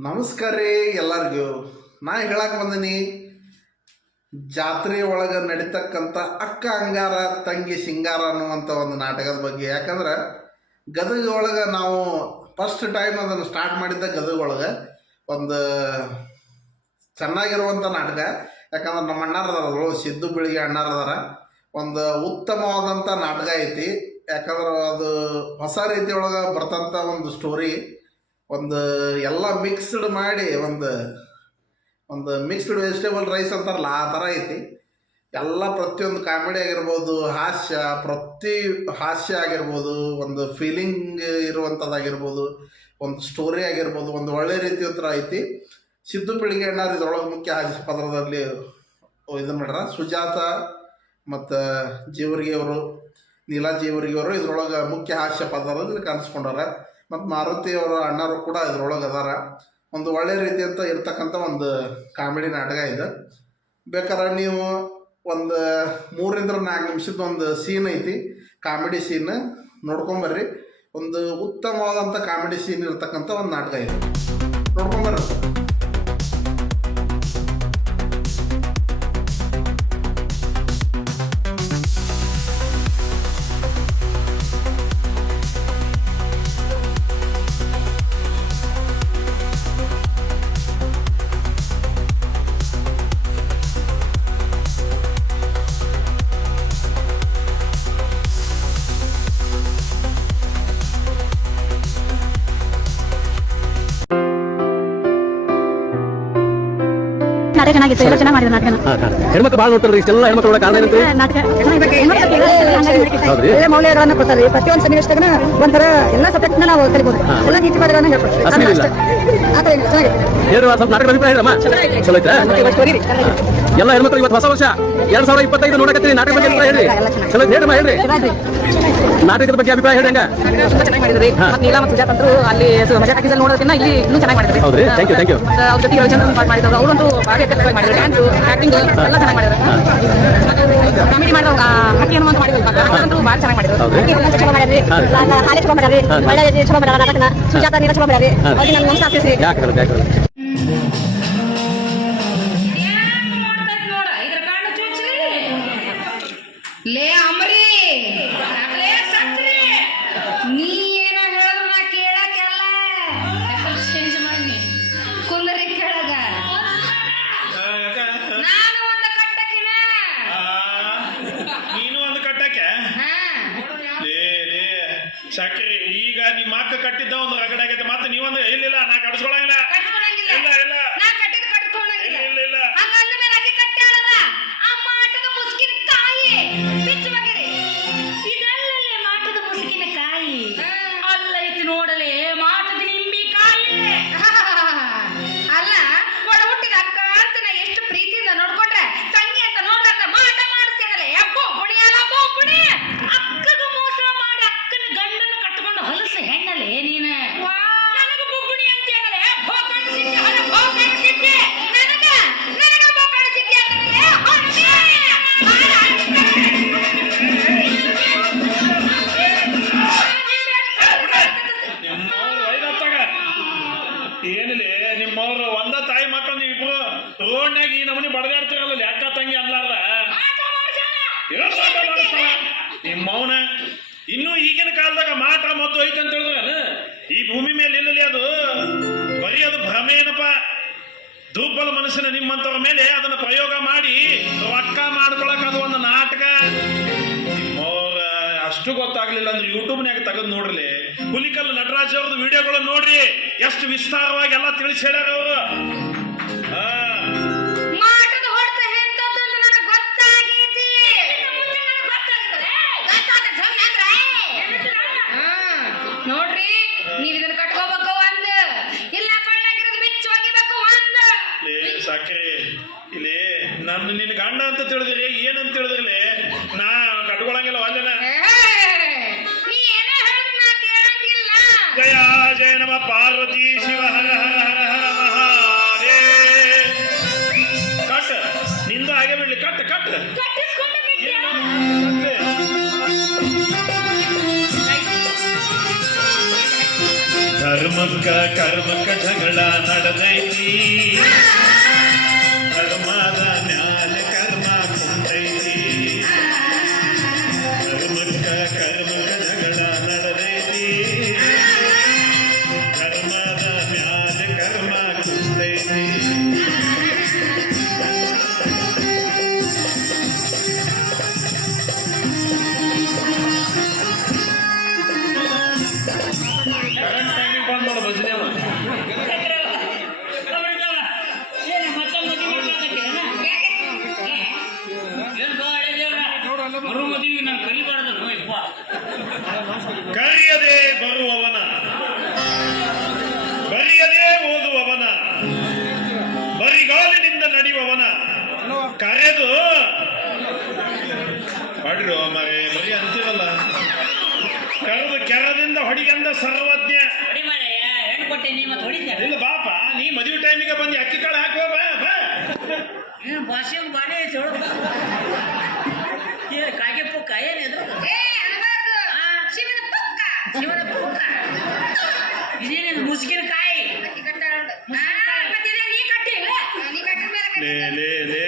ನಮಸ್ಕಾರ ರೀ ಎಲ್ಲರಿಗೂ. ನಾ ಹೇಳಕ್ ಬಂದೀನಿ, ಜಾತ್ರೆ ಒಳಗೆ ನಡೀತಕ್ಕಂಥ ಅಕ್ಕ ಅಂಗಾರ, ತಂಗಿ ಸಿಂಗಾರ ಅನ್ನುವಂಥ ಒಂದು ನಾಟಕದ ಬಗ್ಗೆ. ಯಾಕಂದ್ರೆ, ಗದಗ ಒಳಗೆ ನಾವು ಫಸ್ಟ್ ಟೈಮ್ ಅದನ್ನು ಸ್ಟಾರ್ಟ್ ಮಾಡಿದ್ದ ಗದಗ ಒಳಗೆ ಒಂದು ಚೆನ್ನಾಗಿರುವಂಥ ನಾಟಕ. ಯಾಕಂದ್ರೆ ನಮ್ಮ ಅಣ್ಣಾರ ಅದಾರ ಸಿದ್ದು ಬೆಳಿಗ್ಗೆ ಅಣ್ಣಾರದಾರ ಒಂದು ಉತ್ತಮವಾದಂಥ ನಾಟಕ ಐತಿ. ಯಾಕಂದ್ರೆ ಅದು ಹೊಸ ರೀತಿಯೊಳಗೆ ಬರ್ತಂಥ ಒಂದು ಸ್ಟೋರಿ ಒಂದು ಎಲ್ಲ ಮಿಕ್ಸ್ಡ್ ಮಾಡಿ ಒಂದು ಒಂದು ಮಿಕ್ಸ್ಡ್ ವೆಜಿಟೇಬಲ್ ರೈಸ್ ಅಂತಾರಲ್ಲ, ಆ ಥರ ಐತಿ. ಎಲ್ಲ ಪ್ರತಿಯೊಂದು ಕಾಮಿಡಿ ಆಗಿರ್ಬೋದು, ಹಾಸ್ಯ, ಪ್ರತಿ ಹಾಸ್ಯ ಆಗಿರ್ಬೋದು, ಒಂದು ಫೀಲಿಂಗ್ ಇರುವಂಥದ್ದಾಗಿರ್ಬೋದು ಒಂದು ಸ್ಟೋರಿ ಆಗಿರ್ಬೋದು, ಒಂದು ಒಳ್ಳೆ ರೀತಿ ಹತ್ರ ಐತಿ. ಸಿದ್ದು ಪೀಳಿಗೆ ಅಣ್ಣ ಇದ್ರೊಳಗೆ ಮುಖ್ಯ ಹಾಸ್ಯ ಪದರದಲ್ಲಿ ಇದು ಮಾಡ್ಯಾರ. ಸುಜಾತ ಮತ್ತು ಜೀವರಿಗೆ ಅವರು, ನೀಲಾ ಅವರು ಇದ್ರೊಳಗೆ ಮುಖ್ಯ ಹಾಸ್ಯ ಪದರದಲ್ಲಿ ಕಾಣಿಸ್ಕೊಂಡಾರ ಮತ್ತು ಮಾರುತಿ ಅವರ ಅಣ್ಣರು ಕೂಡ ಇದರೊಳಗೆ ಅದಾರ. ಒಂದು ಒಳ್ಳೆ ರೀತಿಯಂತ ಇರ್ತಕ್ಕಂಥ ಒಂದು ಕಾಮಿಡಿ ನಾಟಕ ಇದು. ಬೇಕಾದ್ರೆ ನೀವು ಒಂದು ಮೂರರಿಂದ ನಾಲ್ಕು ನಿಮಿಷದ ಒಂದು ಸೀನ್ ಐತಿ. ಕಾಮಿಡಿ ಸೀನ್ ನೋಡ್ಕೊಂಬರ್ರಿ ಒಂದು ಉತ್ತಮವಾದಂಥ ಕಾಮಿಡಿ ಸೀನ್ ಇರ್ತಕ್ಕಂಥ ಒಂದು ನಾಟಕ ಇದು. ನೋಡ್ಕೊಂಬರ್ರಿ ಚೆನ್ನಾಗಿತ್ತು ಎಲ್ಲ ಚೆನ್ನಾಗಿ ಮಾಡಿದ್ರು ನಾಟಕನ ಹೆಣ್ಮಕ್ಳು ಭಾಳ ನೋಡ್ತಾರ್ರಿ ಇಷ್ಟೆಲ್ಲ ಹೆಣ್ಮಕ್ಳು ಒಳಗೆ ಕಾರಣ ಏನಂತ ನಾಟಕ ಒಳ್ಳೆ ಮೌಲ್ಯಗಳನ್ನ ಕೊಡ್ತಾರೆ ಪ್ರತಿಯೊಂದು ಸನ್ನಿವೇಶದಾಗ ಒಂಥರ ಎಲ್ಲ ಸಬ್ಜೆಕ್ಟ್ ನಾವು ಕಲಿಬಹುದು ಎಲ್ಲ ನೀತಿ ಪದಗಳನ್ನ ಚೆನ್ನಾಗಿದೆ ಏನು ಸ್ವಲ್ಪ ನಾಟಕದ ಅಭಿಪ್ರಾಯ ಚಲೋ ಆಯ್ತಾ ಎಲ್ಲ ಹೆಣ್ಮಕ್ಳು ಇವತ್ತು ಹೊಸ ವರ್ಷ. ಎರಡ್ ಸಾವಿರದ ಇಪ್ಪತ್ತೈದು ನೋಡಕತ್ತೀರಿ ನಾಟಕ ಬಗ್ಗೆ ಅಭಿಪ್ರಾಯ ಹೇಳಿ ಚಲೋ ಹೇಳಿ ಹೇಳ್ರಮ್ಮ ಹೇಳ್ರಿ. ನಾಟಕದ ಬಗ್ಗೆ ಅಭಿಪ್ರಾಯ ಹೇಳಿ ಹಂಗ. ಚೆನ್ನಾಗಿ ಮಾಡಿದ್ರಿ ಮತ್ತೆ ನೀಲಾ ಮತ್ತು ಸುಜಾತ್ ಅಂತೂ ಅಲ್ಲಿ ಮಜಾ ನೋಡೋದಕ್ಕಿಂತ ಇಲ್ಲಿ ಇನ್ನೂ ಚೆನ್ನಾಗಿ ಮಾಡಿದ್ರಿ. ಹೌದ್ರಿ? ಥ್ಯಾಂಕ್ ಯು ಥ್ಯಾಂಕ್ ಯು ಅವ್ರ ಜೊತೆ ಮಾಡಿದ್ರು. ಅವರಂತೂ ಭಾರಿ ಎಫೆಕ್ಟಿವ್ ಮಾಡಿದ್ರು. ಡ್ಯಾನ್ಸ್ ಆಕ್ಟಿಂಗ್ ಎಲ್ಲ ಚೆನ್ನಾಗಿ ಮಾಡಿದ್ರು. ಕಾಮಿಡಿ ಮಾಡಿದ್ರು. ಹಕ್ಕಿ ಅನ್ನುವಂತ ಮಾಡಿದ್ರು. ಅವರಂತೂ ಭಾರಿ ಚೆನ್ನಾಗಿ ಮಾಡಿದ್ರು. ಚಲೋ ಹಾಲೆ ಚಲೋ ಒಳ್ಳೆ ಚಲೋ ನಾಟಕನ. ಸುಜಾತ ನೀಲ ಚಲೋ ಅವ್ರಿಗೆ ನಮಸ್ಕಾರ ಏನಿಲ್ಲ ನಿಮ್ಮವ್ರು ಒಂದ ತಾಯಿ ಮಕ್ಕಳು ನೀವು ಇಬ್ರು ರೋಡ್ನಾಗ ಈ ನಮನಿ ಬಡದಾಡ್ತಿರಲ್ಲ ಯಾಕ ತಂಗಿ ಅನ್ಲಾರ್ದ? ನಿಮ್ಮವನ ಇನ್ನು ಈಗಿನ ಕಾಲದಾಗ ಮಾಟ ಮತ್ತು ಐತೆ ಅಂತ ಹೇಳಿದ್ರ ಈ ಭೂಮಿ ಮೇಲೆ ಇಲ್ಲಲಿ ಅದು. ಬರೀ ಅದು ಭ್ರಮೆ ಏನಪ್ಪ? ದುರ್ಬಲ ಮನಸ್ಸಿನ ನಿಮ್ಮಂತವ್ರ ಮೇಲೆ ಅದನ್ನ ಪ್ರಯೋಗ ಮಾಡಿ ರೊಕ್ಕ ಮಾಡ್ಕೊಳಕ್ ಅದು ಒಂದು ಅಷ್ಟು ಗೊತ್ತಾಗ್ಲಿಲ್ಲ ಅಂದ್ರೆ ಯೂಟ್ಯೂಬ್ನ್ಯಾಗ ತೆಗೆದು ನೋಡ್ರಿ. ಹುಲಿಕಲ್ ನಟರಾಜ್ ಅವ್ರದ್ದು ವಿಡಿಯೋಗಳು ನೋಡ್ರಿ. ಎಷ್ಟು ವಿಸ್ತಾರವಾಗಿ ಎಲ್ಲ ತಿಳಿಸಿ ಹೇಳ್ಯಾರ ಅವರು. ನೋಡ್ರಿ ನೀವ್ ಇದನ್ನ ಕಟ್ಕೋಬೇಕು ಒಂದ್. ಇಲ್ಲ ಕೊಳ್ಳಾಗಿರೋದು ಬಿಚ್ಚು ಒಗಿಬೇಕು ಒಂದ್. ಸಾಕ್ರಿ ಇಲ್ಲಿ ನನ್ನ ನಿನ್ನ ಗಂಡ ಅಂತ ತಿಳಿದ್ರಿ ಏನಂತ ತಿಳಿದ್ರಿ ನಾ ಕಟ್ಕೊಳಂಗಿಲ್ಲ ಒಂದೇನ ಜಯ ಜಯ ನಮ ಪಾರ್ವತಿ ಶಿವ ಹರ ಹರ ಹರ ಕಟ್ನಿಂದ ಹಾಗೆ ಬಿಡ್ಲಿ ಕಟ್ ಕಟ್ ಕಟ್ಟಿಸ್ಕೊಂಡು ಬಿಟ್ಯಾ? ಧರ್ಮಕ್ಕ ಕರ್ಮಕ್ಕ ಜಗಳ ನಡೆದೈತಿ ಮರು ಮದುವೆಗೆ ನಾನು ಕರಿಯದೆ ಯಪ್ಪ? ಕರೆಯದೆ ಬರುವವನ. ಬರೆಯದೆ ಓದುವವನ. ಬರಿಗಾಲಿನಿಂದ ನಡೆಯುವವನ. ಕರೆದು. ಹೊಡಿರು ಮರೆ ಬರೀ ಅಂತೀರಲ್ಲ ಕರೆದು ಕೆರದಿಂದ ಹೊಡಿಗಂದ ಸರ್ವಜ್ಞ. ಕೊಟ್ಟೆ ನೀ ಮತ್ತೆ? ಇಲ್ಲ ಬಾಪ ನೀ ಮದುವೆ ಟೈಮಿಗೆ ಬಂದು ಅಕ್ಕಿ ಕಾಳು ಹಾಕುವ ಬಾ ಬಾ. ಭಾಷೆ ಬಾರಿ ಐತಿ ಹೇಳು. ಏ, ಕಾಗೆ ಪುಕ್ಕ ಏನು ಇದು? ಆ, ಶಿವನ ಪುಕ್ಕ. ಶಿವನ ಪುಕ್ಕ. ಇದೇನಿದು ಮುಸ್ಕಿನಕಾಯಿ ಲೇ ಲೇ ಲೇ.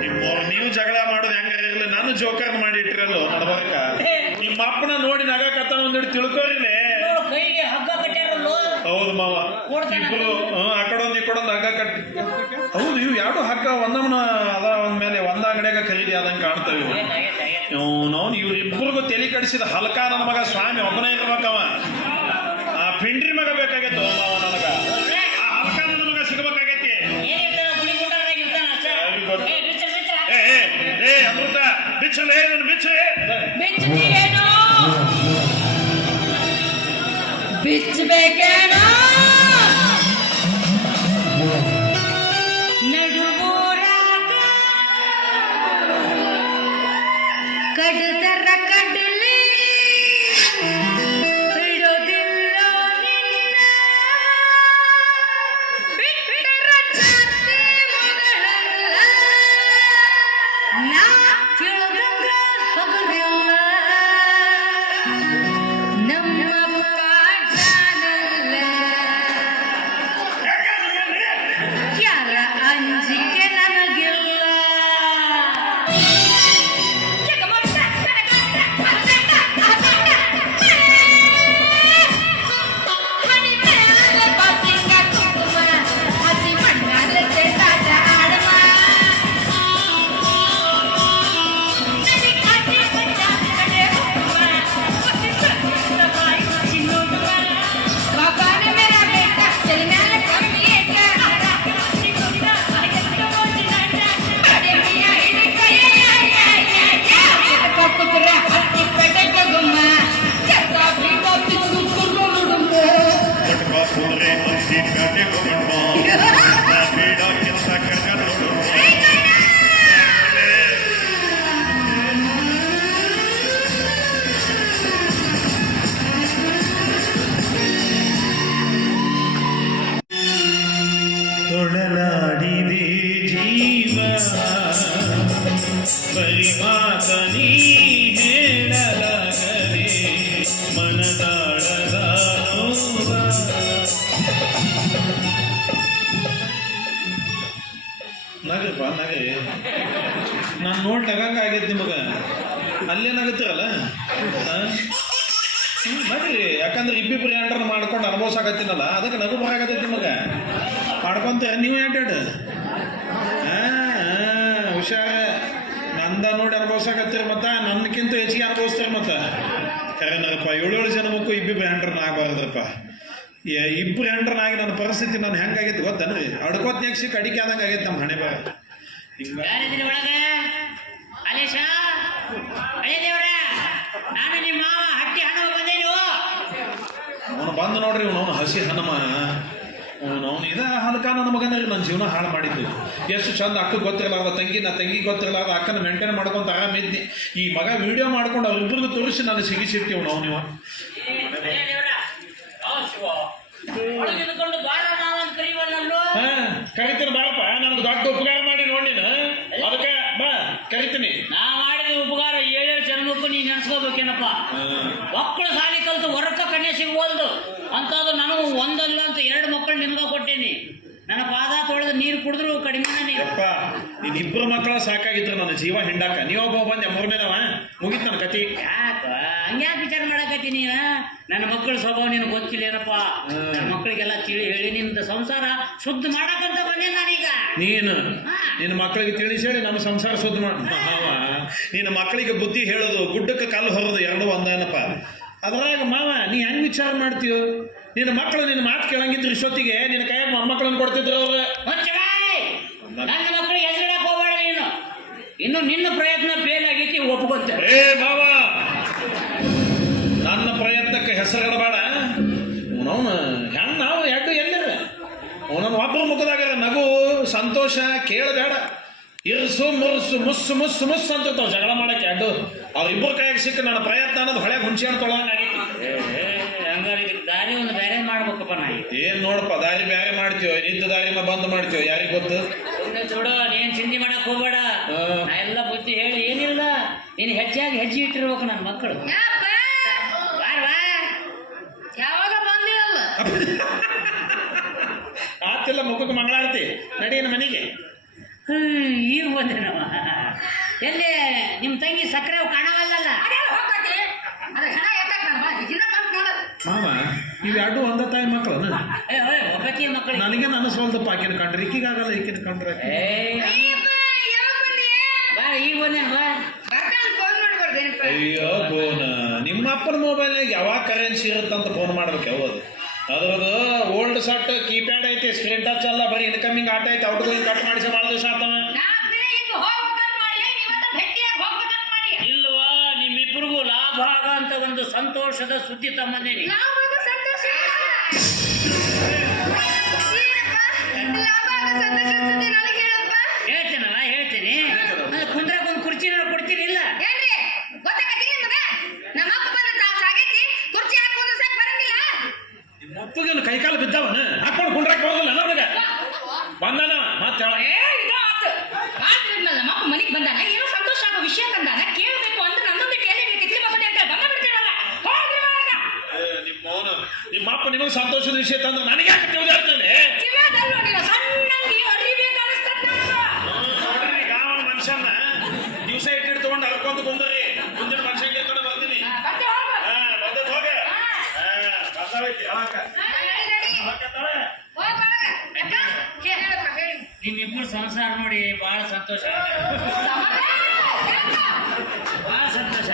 ನಿಮ್ಮವ್ರು ನೀವು ಜಗಳ ಮಾಡೋದು ಹೆಂಗಾರ ಇರಲಿ ನಾನು ಜೋಕರ್ ಮಾಡಿ ಇಟ್ಟಿರಲ್ಲ ನಡ್ಬರ್ಕ. ನಿಮ್ಮ ಅಪ್ಪನ ನೋಡಿ ನಗಕತ್ತಾನ ಒಂದಿಟ್ಟು ತಿಳ್ಕೊರಿಲೆ ಹೌದು ಮಾವ. ಇಬ್ರು ಆ ಕಡೊಂದು ಈ ಕಡೊಂದು ಹಗ್ಗ ಕಟ್ಟಿ. ಹೌದು ಇವು ಎರಡು ಹಗ್ಗ ಒಂದಮ್ಮನ ಅದರ ಒಂದ್ ಮೇಲೆ ಒಂದ ಅಂಗಡಿಯಾಗ ಖರೀದಿ ಆದಂಗೆ ಕಾಣ್ತವೆ. ನಾವು ಇವ್ರಿಬ್ರಿಗೂ ತಲೆ ಕಡಿಸಿದ ಹಲ್ಕ ನನ್ನ ಮಗ ಸ್ವಾಮಿ ಒಬ್ಬನೇ ಇರ್ಬೇಕವ. ಆ ಪಿಂಡ್ರಿ ಮಗ ಬೇಕಾಗೈತೆ ಮಾವ ಬಿಚ್ಚಲೇ ನನ್ನ ಬಿಚ್ಚುತ್ತೀಯೇನೋ? ಬಿಚ್ಚಬೇಕೇನೋ 你今天 ನಗಪ್ಪ ನಗೆ. ನಾನು ನೋಡಿ ನಗಕ್ಕಾಗೈತೆ ನಿಮಗ. ಅಲ್ಲೇ ನಗತ್ತಿರಲ್ಲ ನಗ್ರಿ ಯಾಕಂದ್ರೆ ಇಬ್ಬಿಬ್ಬರು ಎಂಟರ್ ಮಾಡ್ಕೊಂಡು ಅನುಭವಿಸಾಕತ್ತೀನಲ್ಲ ಅದಕ್ಕೆ ನಗು ಬರಾಕತ್ತೈತಿ ನಿಮಗೆ. ಮಾಡ್ಕೊಂತ ನೀವು ಎಂಟೆಡ್? ಹುಷಾರ. ನಂದ ನೋಡಿ ಅನುಭವಿಸಾಕತ್ತೀರಿ ಮತ್ತೆ? ನನ್ಕಿಂತ ಹೆಚ್ಚಿಗೆ ಅನುಭವಿಸ್ತೀರಿ ಮತ್ತ? ಏಳು ಏಳು ಜನ ಮಕ್ಕಳು ಇಬ್ಬಿಬ್ಬರು ಎಂಟರ್ನ ಆಗಬಾರ್ದ್ರಪ್ಪ. ಇಬ್ರು ಹೆಂಡ್ರನಾಗಿ ನನ್ನ ಪರಿಸ್ಥಿತಿ ನಾನು ಹೆಂಗಾಗಿತ್ತು ಗೊತ್ತೇನ್ರಿ? ಅಡ್ಕೋತ್ ನೆಕ್ಸಿ ಕಡಿಕೆ ಆದಂಗೆ ಆಗೈತೆ ನಮ್ಮ ಹಣೆ ನೀವು ಅವನು ಬಂದು ನೋಡ್ರಿ ಅವನು ಹಸಿ ಹನುಮ. ಅವನು ಅವನು ಇದ ಹಲಕ ನನ್ನ ಮಗನ ನನ್ನ ಜೀವನ ಹಾಳು ಮಾಡಿದ್ದು. ಎಷ್ಟು ಚಂದ ಅಕ್ಕ ಗೊತ್ತಿರಲ್ಲ ಅವ ತಂಗಿ ನಾ ತಂಗಿ ಗೊತ್ತಿರಲಾರ್ದ ಅಕ್ಕನ ಮೇಂಟೈನ್ ಮಾಡ್ಕೊಂತ ಆರಾಮಿದ್ದಿ ಈ ಮಗ ವಿಡಿಯೋ ಮಾಡ್ಕೊಂಡು ಅವ್ರಿಬ್ರಿಗೂ ತೋರಿಸಿ ನಾನು ಸಿಗಿಸಿರ್ತೀವಿ ಅವನು ಅವನಿವ ಅಳೇ ದೇವ್ರ ಆ ಶಿವ ಒಳಗಿದ್ಕೊಂಡು ಬಾಳ ನಾವಂತ ಕರೀವಲ್ಲೋ ಹಾ ಕರಿತೀನಿ ಬಾರಪ್ಪ ನನಗೆ ದೊಡ್ಡ ಉಪಕಾರ ಮಾಡಿ ನೋಡಿನ ಅದಕ್ಕೆ ಬಾ ಕರಿತೀನಿ ನಾ ಮಾಡಿದ ಉಪಕಾರ ಏಳೇಳು ಜನ್ಮಕ್ಕೂ ನೀ ನೆನ್ಸ್ಕೋಬೇಕೇನಪ್ಪ ಮಕ್ಕಳು ಸಾಲಿ ಕಲ್ತು ಹೊರಕ ಕನ್ಯೆ ಸಿಗ್ಬೋದು ಅಂತದ್ದು ನಾನು ಒಂದಲ್ಲ ಅಂತ ಎರಡು ಮಕ್ಕಳು ನಿಮ್ಗ ಕೊಟ್ಟೇನಿ ನನ್ನ ಪಾದ ತೊಳೆದು ನೀರು ಕುಡಿದ್ರು ಕಡಿಮೆನೇ ನೀವು ಯಪ್ಪ ನೀನ್ ಇಬ್ರು ಮಕ್ಕಳ ಸಾಕಾಗಿತ್ತು ನನ್ನ ಜೀವ ಹಿಂಡಾಕ. ನೀವೊಬ್ಬ ಬಂದೆ ಮೂರನೇದವ ಮುಗಿತ್ ನನ್ನ ಕತಿ ಹಂಗ್ಯಾಕ್ ಹಂಗ್ಯಾಕೆ ವಿಚಾರ ಮಾಡಕತ್ತಿ ನೀನ? ನನ್ನ ಮಕ್ಕಳ ಸ್ವಭಾವ ನಿನ್ ಗೊತ್ತಿಲ್ಲ ಏನಪ್ಪ ನನ್ನ ಮಕ್ಕಳಿಗೆಲ್ಲ ತಿಳಿ ಹೇಳಿ ನಿಮ್ದು ಸಂಸಾರ ಶುದ್ಧ ಮಾಡಕಂತ ಬಂದೆ ನಾನೀಗ. ನೀನು ನಿನ್ನ ಮಕ್ಕಳಿಗೆ ತಿಳಿಸಿ ಹೇಳಿ ನಮ್ಮ ಸಂಸಾರ ಶುದ್ಧ ಮಾಡ ನಿನ್ನ ಮಕ್ಕಳಿಗೆ ಬುದ್ಧಿ ಹೇಳೋದು ಗುಡ್ಡಕ್ಕೆ ಕಲ್ಲು ಹೊರೋದು ಎರಡು ಒಂದೇನಪ್ಪ. ಅದ್ರಾಗ ಮಾವ ನೀ ಹೆಂಗ್ ವಿಚಾರ ಮಾಡ್ತೀಯೋ? ನಿನ್ನ ಮಕ್ಕಳು ನಿನ್ನ ಮಾತು ಕೇಳಂಗಿದ್ರು ಇಷ್ಟೊತ್ತಿಗೆ ನಿನ್ನ ಕೈ ಮೊಮ್ಮಕ್ಕಳನ್ನು ಕೊಡ್ತಿದ್ರು ಅವ್ರು ಮುಚ್ಚಬಾಯ್! ನನ್ನ ಮಕ್ಕಳಿಗೆ ಹೆಸರಿಡಕ್ ಹೋಗ್ಬೇಡ ನೀನು ಇನ್ನು ನಿನ್ನ ಪ್ರಯತ್ನ ಫೇಲ್ ಆಗೈತಿ ಒಪ್ಕೊಂತ. ಏ ಬಾವಾ ನನ್ನ ಪ್ರಯತ್ನಕ್ಕೆ ಹೆಸರುಗಡಬೇಡ ಅವನು ಹೆಂಗ್ ನಾವು ಎರಡು ಎಲ್ಲಿರ ಅವನನ್ನು ಒಬ್ಬರ ಮುಖದಾಗ ನಗು ಸಂತೋಷ ಕೇಳಬೇಡ. ಇರ್ಸು ಮುರ್ಸು ಮುಸ್ಸು ಮುಸ್ಸು ಮುಸ್ಸು ಅಂತ ಜಗಳ ಮಾಡಕ್ಕೆ ಅಡ್ಡು ಅವ್ರಿಬ್ಬರ ಕೈಗೆ ಸಿಕ್ಕ ನನ್ನ ಪ್ರಯತ್ನ ಅನ್ನೋದು ಹೊಳೆ ಹುಂಚಿ ಅಂತ ತೊಳಂಗಾಗೈತಿ ಹಂಗಾರೆ ಇದಕ್ಕೆ ದಾರಿ ಒಂದು ಬೇರೆ ಮಾಡ್ಬೇಕಪ್ಪ ನಾ. ಏನ್ ನೋಡಪ್ಪ ದಾರಿ ಬ್ಯಾರೆ ಮಾಡ್ತೀವೋ ನಿಂತ ದಾರಿನ ಬಂದ್ ಮಾಡ್ತೀವೋ ಯಾರಿಗೆ ಗೊತ್ತು? చూడు ನೀನ್ ಚಿಂತೆ ಮಾಡಕ್ ಹೋಗ್ಬೇಡ. ನಾ ಎಲ್ಲ ಬುದ್ಧಿ ಹೇಳಿ ಏನಿಲ್ಲ. ನೀನ್ ಹೆಚ್ಚಾಗಿ ಹೆಜ್ಜೆ ಇಟ್ಟಿರ್ಬೇಕು ನನ್ನ ಮಕ್ಕಳು ಬಾರ್ವಾ. ಯಾವಾಗ ಬಂದಿರಲ್ಲ ಆತಿಲ್ಲ ಮುಖಕ್ಕೆ ಮಂಗಳಾರತಿ ನಡೀನ ಮನೆಗೆ. ಈಗ ಬಂದೆ ನಮ್ಮ ಎಲ್ಲಿ? ನಿಮ್ ತಂಗಿ ಸಕ್ಕರೆ ಕಾಣವಲ್ಲಲ್ಲ? ಮಾವ ಇವೆರಡು ಒಂದ ತಾಯಿ ಮಕ್ಕಳು ನನಗೆ. ನನ್ನ ಸೋಲ್ದಪ್ಪ ಆಕಿನ ಕಂಡ್ರೆ ಈಕಿಗಾಗಲ್ಲ ಈಕಿನ ಕಂಡ್ರೆ. ಅಯ್ಯೋ ಫೋನ್ ನಿಮ್ಮ ಅಪ್ಪನ ಮೊಬೈಲ್ನಾಗ ಯಾವಾಗ ಕರೆನ್ಸಿ ಇರುತ್ತಂತ ಫೋನ್ ಮಾಡ್ಬೇಕು ಯಾವುದು? ಅದ್ರದ್ದು ಓಲ್ಡ್ ಸಟ್ ಕೀಪ್ಯಾಡ್ ಐತಿ ಸ್ಕ್ರೀನ್ ಟಚ್ ಅಲ್ಲ ಬರೀ ಇನ್ಕಮಿಂಗ್ ಆಟ ಐತಿ ಔಟ್ ಗೋಯಿಂಗ್ ಕಟ್ ಮಾಡಿಸಿ ಭಾಳ ದಿವಸ ಆತನ. ಇಲ್ವಾ ನಿಮ್ಮಿಬ್ಬರಿಗೂ ಲಾಭ ಆಗಂತ ಒಂದು ಸಂತೋಷದ ಸುದ್ದಿ ತಮ್ಮಂದೇನಿ Música ದಿವಸ ಇಟ್ಟಿಟ್ಟು ತಗೊಂಡು ಹರ್ಕೊಂತ ಕುಂದ್ರಿ ಮುಂದಿನ ಮನುಷ್ಯ ಕೇಳ್ಕೊಂಡು ಬರ್ತೀನಿ. ಬರ್ತೀವಿ ಹೋಗು ಹಾ ಬಂದದ್ ಹೋಗ. ಹಾ. ಬರ್ತಾವೈತಿ ನಿಮ್ಮಿಬ್ಬರು ಸಂಸಾರ ನೋಡಿ ಬಹಳ ಸಂತೋಷ. ಬಹಳ ಸಂತೋಷ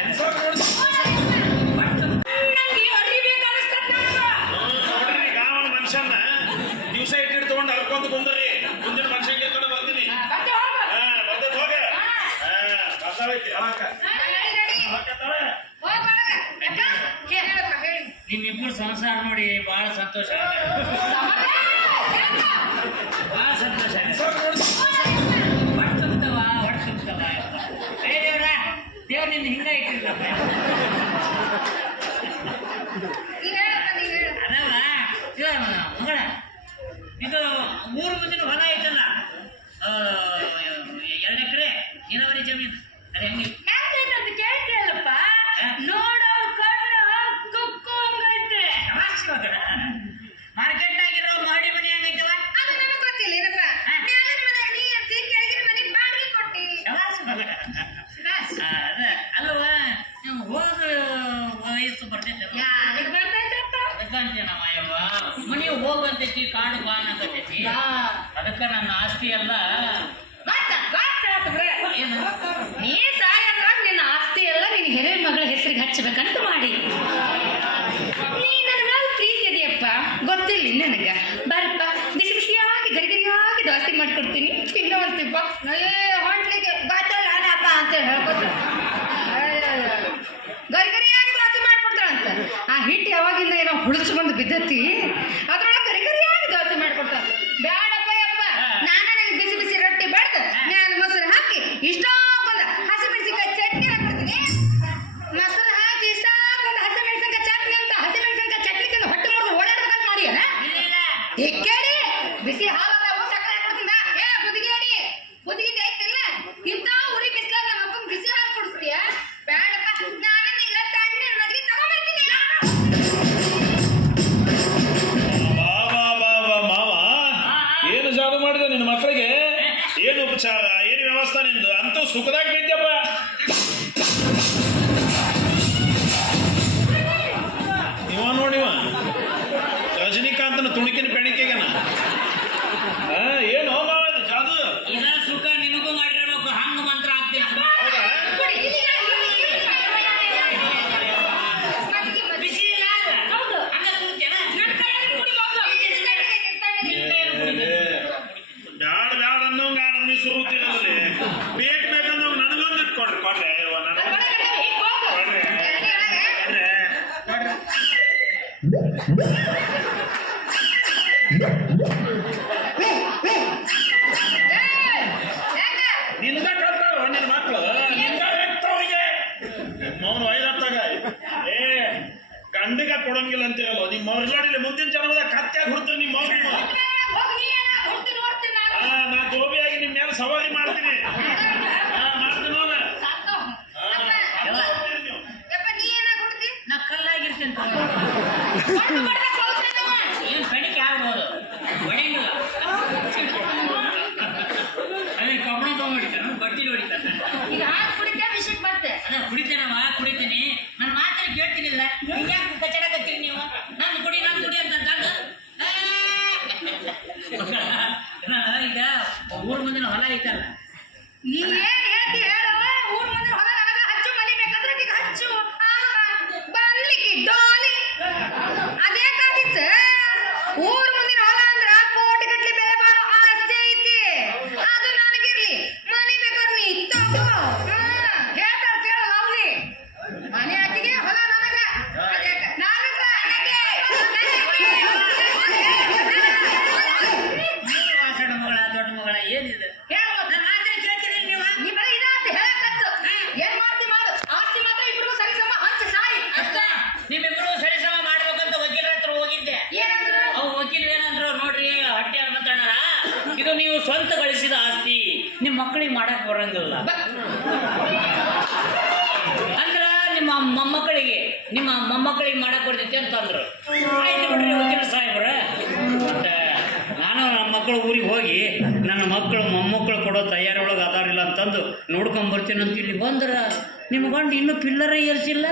ಸಣ್ಣಂಗಿ ಅರಿಬೇಕು ಅನಿಸ್ತದ ನೋಡ್ರಿ ಈಗ ಅವನ ಮನುಷ್ಯನ ದಿವಸ ಇಟ್ಟಿಟ್ಟು ತಗೊಂಡು ಹರ್ಕೊಂತ ಕುಂದ್ರಿ ಮುಂದಿನ ಮನುಷ್ಯ ಕೇಳ್ಕೊಂಡು ಬರ್ತೀನಿ ಬರ್ತೀವಿ ಹೋಗು ಹಾ ಬಂದದ್ ಹೋಗ ಹಾ ಬರ್ತಾವೈತಿ ಅವಾಕ ಅವಾಕತ್ತಾಳೆ. ಹೋಗ್ ಒಳಗ ಅಕ್ಕ ಹೇಳಪ್ಪ ಹೇಳಿ ನಿಮ್ಮಿಬ್ಬರು ಸಂಸಾರ ನೋಡಿ ಬಹಳ ಸಂತೋಷ. ಬಹಳ ಸಂತೋಷ. ಹೊಟ್ಟೆ ತುಂಬತವ ಹೊಟ್ಟೆ ಏ ದೇವ್ರ ದೇವ್ರ ನಿನ್ನ ಹಿಂಗ ಇಟ್ಟಿರ್ಲಪ್ಪ ನೀ ಹೇಳಪ್ಪ ನೀ ಹೇಳು ಅದಲ್ಲ ಇದು ಮಗಳ ಇದು ಮೂರು ಮುಂದಿನ ಹೊಲ ಐತಲ್ಲ ಎರಡು ಎಕರೆ ನೀರಾವರಿ ಜಮೀನು ಅದು ಹೆಂಗೆ ಹೆಂಗೈತೆ ಅಂತ ಕೇಳ್ತೀಯಲ್ಲಪ್ಪ ನೋಡೋರ್ ಕಣ್ಣು ಕುಕ್ಕು ಹಂಗೈತೆ ಮಾರ್ಕೆಟ್ನಾಗಿರೋ ಮಾಡಿ ಮನೆ ಹೆಂಗೈತವ ಅದು ನನಗೆ ಗೊತ್ತಿಲ್ಲ ಇರಪ್ಪ ಮ್ಯಾಲಿನ ಮನೆ ನೀ ಅಂತಿ ಕೆಳಗಿನ ಮನೆ ಬಾಡಿಗೆ ಕೊಟ್ಟಿ ಶಬಾಷ್ ಮಗ. ಶಬಾಷ್. ಆ, ಅದ ಅಲ್ವಾ ನೀವು ಹೋದ ಬರ್ತೈತೆ ಯಾರಿಗೆ ಯವ್ವ ಹೋಗಂತೈತಿ ಕಾಡು ಬಾನ ಆಗತೈತಿ ಅದಕ್ಕೆ ನನ್ನ ಆಸ್ತಿ ಎಲ್ಲ ಗೊತ್ತ ಗೊತ್ತ ಆತು ಬಿಡು. ಏನು? ನೀ ಸಾಯಂದ್ರಾಗ ನಿನ್ನ ಆಸ್ತಿ ಎಲ್ಲ ನಿನ್ನ ಹಿರಿಯ ಮಗಳ ಹೆಸರಿಗೆ ಹಚ್ಚಬೇಕಂತ ಮಾಡಿ. ನೀ ನನ್ನ ಮೇಲೆ ಪ್ರೀತಿ ಇದೆಯಪ್ಪ? ಗೊತ್ತಿಲ್ಲ ನನಗ. ಬರ್ಪ ಬಿಸಿ ಬಿಸಿಯಾಗಿ ಗರಿಗರಿಯಾಗಿ ದೋಸೆ ಮಾಡ್ಕೊಡ್ತೀನಿ. ತಿನ್ನೋವಂತಿಪ್ಪ ಏ ಹೊಂಟ್ಲಿಗೆ ಗೊತ್ತಲ್ಲ ಅಂತ ಹೇಳ್ಕೊತ ಗರಿಗರಿಯಾಗಿ ದೋಸೆ ಮಾಡ್ಕೊಡ್ತಾಳಂತ ಆ ಹಿಟ್ಟು ಏನೋ ಹುಳಿಸ್ಕೊಂಡು ಬಿದ್ದತಿ. ಅದ್ರೊಳಗೆ Ella ಹಂಚ ಮಗಳ ಏನಿದೆ? ನಿಮ್ಮಿಬ್ರು ಸರಿಸಮ ಮಾಡ್ಬೇಕಂತ ವಕೀಲರ ಹತ್ರ ಹೋಗಿದ್ದೆ. ಅವು ವಕೀಲ್ ಏನಂದ್ರು ನೋಡ್ರಿ ಹಟ್ಟಿ ಹನುಮಂತಣ್ಣರ ಇದು ನೀವು ಸ್ವಂತ ಗಳಿಸಿದ ಆಸ್ತಿ ನಿಮ್ಮ ಮಕ್ಕಳಿಗೆ ಮಾಡಕ್ ಬರಂಗಿಲ್ಲ. ಅಂದ್ರ ನಿಮ್ಮ ಮೊಮ್ಮಕ್ಕಳಿಗೆ ನಿಮ್ಮ ಮೊಮ್ಮಕ್ಕಳಿಗೆ ಮಾಡಕ್ ಬರ್ತೈತಿ ಅಂತಂದ್ರು. ಆಯ್ತು ಬಿಡ್ರಿ ವಕೀಲ ಸಾಹೇಬ್ರ. ಮಕ್ಕಳು ಊರಿಗೆ ಹೋಗಿ ನನ್ನ ಮಕ್ಕಳು ಮೊಮ್ಮಕ್ಕಳು ಕೊಡೋ ತಯಾರಿ ಒಳಗೆ ಅದಾರಿಲ್ಲ ಅಂತಂದು ನೋಡ್ಕೊಂಡ್ ಬರ್ತೀನಿ ಅಂತ ಇಲ್ಲಿ ಬಂದ್ರೆ ನಿಮ್ಮ ಗಂಡು ಇನ್ನೂ ಪಿಲ್ಲರೇ ಏರ್ಸಿಲ್ಲ?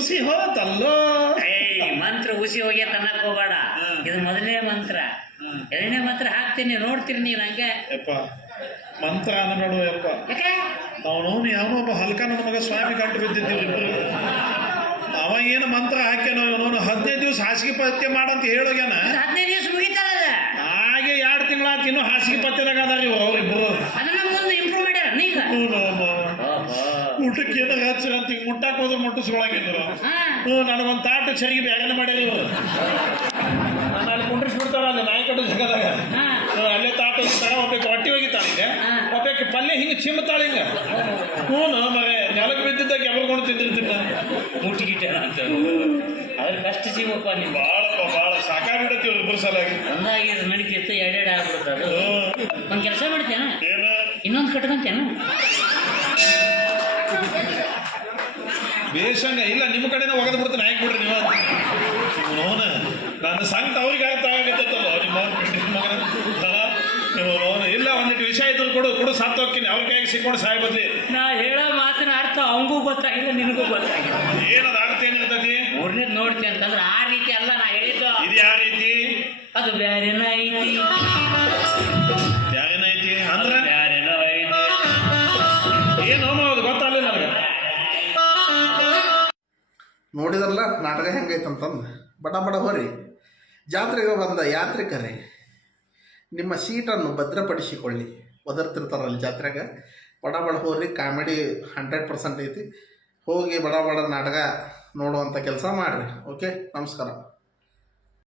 ಮಂತ್ರ ಹೋತಲ್ಲ ಏಯ್ ಮಂತ್ರ ಉಸಿ ಹೋಗಿ ತನ್ನಕ್ ಹೋಗ್ಬೇಡ. ಇದು ಮೊದಲನೇ ಮಂತ್ರ. ಎರಡನೇ ಮಂತ್ರ ಹಾಕ್ತೀನಿ ನೋಡ್ತೀರಿ ನೀನ್ ಹಂಗೆ. ಯಪ್ಪ ಮಂತ್ರ ಅನ್ನಬೇಡ ಯಪ್ಪ. ಅವನವನು ಯಾವನೋ ಒಬ್ಬ ಹಲ್ಕ ನನ್ನ ಮಗ ಸ್ವಾಮಿ ಗಂಟು ಬಿದ್ದಿದ್ದೀವಿ. ಅವ ಏನು ಮಂತ್ರ ಹಾಕ್ಯಾನೋ ಇವನವನು ಹದಿನೈದು ದಿವಸ ಹಾಸಿಗೆ ಪತ್ತೆ ಮಾಡಂತ ಹೇಳೋಗ್ಯಾನ. ಹದಿನೈದು ದಿವಸ ಮುಗಿತಲ್ಲ ಹಾಗೆ ಎರಡು ತಿಂಗಳಾತು ಇನ್ನೂ ಹಾಸಿಗೆ ಪತ್ತೆದಾಗ ಅದಾರ ಇವ್ರು ಅವ್ರಿಬ್ರು. ಅದನ್ನ ಮುಂದೆ ಇಂಪ್ರೂವ್ ಮಾಡ್ಯಾರ ನೀಗ. ಊಟಕ್ಕೆ ಏನಾರ ಹಚ್ಚಿರ ಅಂತ ಈಗ ಮುಟ್ಟಾಕ್ ಹೋದ್ರೆ ಮುಟ್ಟಿಸ್ಕೊಳಂಗಿದ್ರು ಹಾ. ಹ್ಞೂ ನನಗೊಂದು ತಾಟ ಚರಿಗೆ ಬೇಗನೆ ಮಾಡ್ಯಾರ ನಾನು ಅಲ್ಲಿ ಕುಂಡ್ರಿಸ್ಬಿಡ್ತಾರ ಅಲ್ಲಿ ನಾಯಿ ಕಟ್ಟು ಸಿಗದಾಗ ಅಲ್ಲೇ ತಾಟ ಹೋಗಿತಾರ ಒಬ್ಬಕ್ಕೆ ಹೊಟ್ಟಿ ಹೋಗಿತಾಳ ಹಿಂಗೆ ಹಾ. ಒಬ್ಬಕ್ಕೆ ಪಲ್ಯ ಹಿಂಗೆ ಚಿಮ್ಮತಾಳ ಹಿಂಗೆ. ಹ್ಞೂ ಮರೆ ನೆಲಕ್ಕೆ ಬಿದ್ದಿದ್ದಾಗ ಎಬರ್ಕೊಂಡು ತಿಂದಿರ್ತೀನಿ ನಾನು. ಮುಟ್ಟಿ ಗಿಟ್ಟ ಅಂತ. ಅದ್ರ ಕಷ್ಟ ಜೀವಪ್ಪ ನೀವು. ಭಾಳಪ್ಪ ಭಾಳ ಸಾಕಾಗ್ಬಿಡತ್ತಿ ಇವ್ರು ಇಬ್ಬರು ಸಲಾಗಿ ಒಂದಾಗಿ ನಡೀತಿತ್ತು ಎರಡೆರಡು ಆಗ್ಬಿಡುತ್ತೆ ಅದು. ಒಂದು ಕೆಲಸ ಮಾಡ್ತೇನೆ ಏನ? ಇನ್ನೊಂದು ಕಟ್ಕೊಂತೇನ? ಬೇಷಂಗ ಇಲ್ಲ ನಿಮ್ಮ ಕಡೆನೇ ಒಗದು ಬಿಡ್ತೀನಿ ಹಾಕಿ ಬಿಡ್ರಿ ನೀವು ಅವನ ನನ್ನ ಸಂಗತ ಅವ್ರಿಗೆ ಆಗತ್ತಲ್ಲ ನಿಮ್ಮ ಮಗನ ಅವನು ಇಲ್ಲ ಒಂದಿಟ್ಟು ವಿಷಯ ಇದ್ರು ಕೊಡು ಕೊಡು ಸತ್ತು ಹೋಗ್ತೀನಿ ಅವ್ರ ಕೈಗೆ ಸಿಕ್ಕೊಂಡು ಸಾಯ್ ಬದ್ಲಿ. ನಾ ಹೇಳೋ ಮಾತಿನ ಅರ್ಥ ಅವಂಗೂ ಗೊತ್ತಾಗಿಲ್ಲ ನಿನಗೂ ಗೊತ್ತಾಗಿಲ್ಲ. ಏನದ ಆಗುತ್ತೆ ಏನಿರ್ತೈತಿ ಮೂರನೇದು ನೋಡ್ತೀನಿ ಅಂತಂದ್ರೆ ಆ ರೀತಿ ಅಲ್ಲ ನಾ ಹೇಳಿದ್ದು. ಇದು ಯಾವ ರೀತಿ? ಅದು ಬೇರೆನ ಐತಿ. ನೋಡಿದ್ರಲ್ಲ, ನಾಟಕ ಹೆಂಗೈತಂತಂದು. ಬಡ ಬಡ ಹೋರಿ. ಜಾತ್ರೆಗೆ ಬಂದ ಯಾತ್ರಿಕರೇ, ನಿಮ್ಮ ಸೀಟನ್ನು ಭದ್ರಪಡಿಸಿಕೊಳ್ಳಿ. ಒದರ್ತಿರ್ತಾರಲ್ಲಿ ಜಾತ್ರೆಗೆ. ಬಡ ಬಡ ಹೋರಿ, ಕಾಮಿಡಿ ಹಂಡ್ರೆಡ್ ಪರ್ಸೆಂಟ್ ಐತಿ. ಹೋಗಿ ಬಡ ಬಡ ನಾಟಕ ನೋಡುವಂಥ ಕೆಲಸ ಮಾಡಿರಿ. ಓಕೆ, ನಮಸ್ಕಾರ.